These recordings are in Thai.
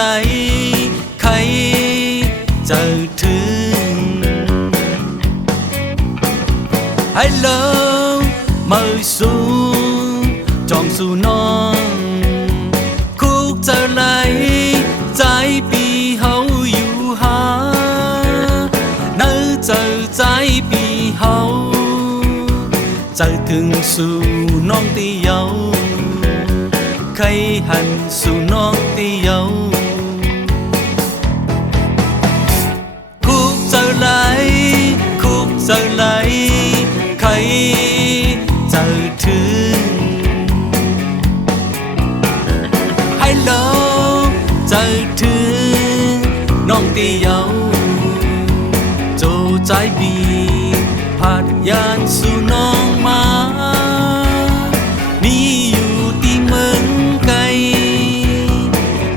ไหลใครจะถึงให้เลิฟมือสูงจองสู่น้องคุกจะไหลใจปีเฮาอยู่หาเนื้อเจอใจปีเฮาใจถึงสู่น้องที่เยาใครหันสู่น้องที่เยาคุกจะไหลคุกจะไหลใครจะถึงให้เลิฟจะถึงน้องที่เยาโจใจปีพัดยานสู่น้องมานี่อยู่ที่เมืองไกล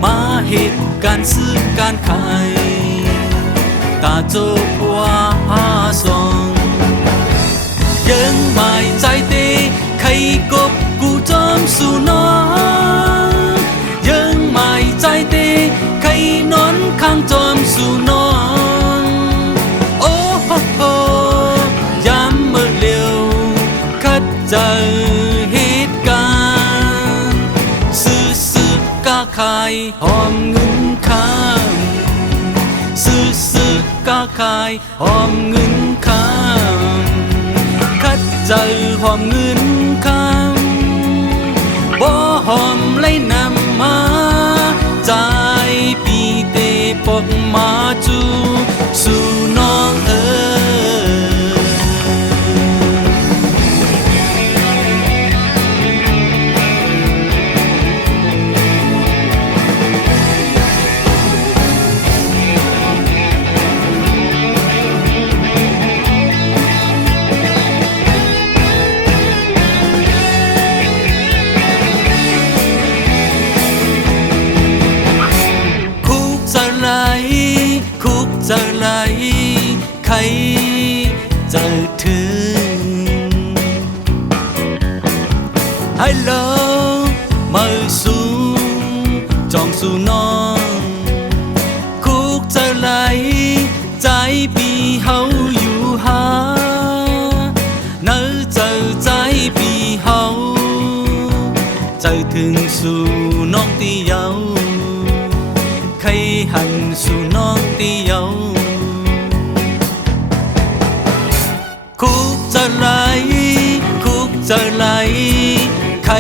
มาเหตุการซื้อการขายตาโจพัวหาสองยังไม่ใจเตะใครกบกูจอมสู่น้องยังไม่ใจเตะใครนอนข้างจอมสู่น้องโอ้โหย้ำเมื่อเร็วคัดเจอเหตุการณ์ซื้อกะขายหอมเงินค้างซื้อกะขายหอมเงินค้างคัดเจอหอมเงินค้างบ่หอมเลยนำมาใจปีเตปกมาจูสู่น้องคุกจะไหลใครจะถึงให้เลิฟมือสูงจองสู่น้องคุกจะไหลใจปีเฮาอยู่หาเนื้อเจอใจปีเฮาใจถึงสู่น้องที่เยาใครหันสู่น้องที่เยาคุกจะไหลคุกจะไหลใคร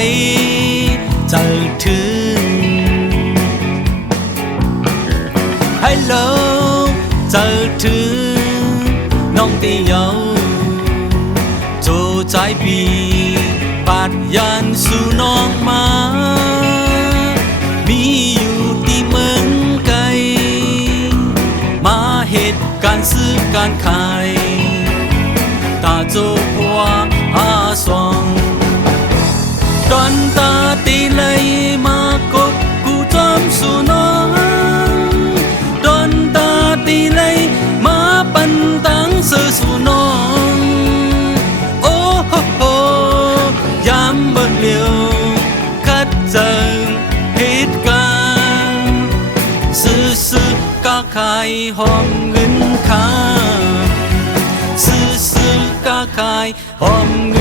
จะถึงให้เลิฟจะถึงน้องที่เยาโจใจปีปาดยานสู่น้องมามีอยู่ที่เมืองไกลมาเหตุการซื้อการขายตาโจพัวหาสองดอนตาตีเลยมากดกูจอมสู่น้องดอนตาตีเลยมาปันตังเสือสู่น้องโอ้โหยามเบิ่งเลียวคัดเจอเหตุการณ์ซื้อกะขายหอมเงินค้างซื้อกะขายหอมเงิน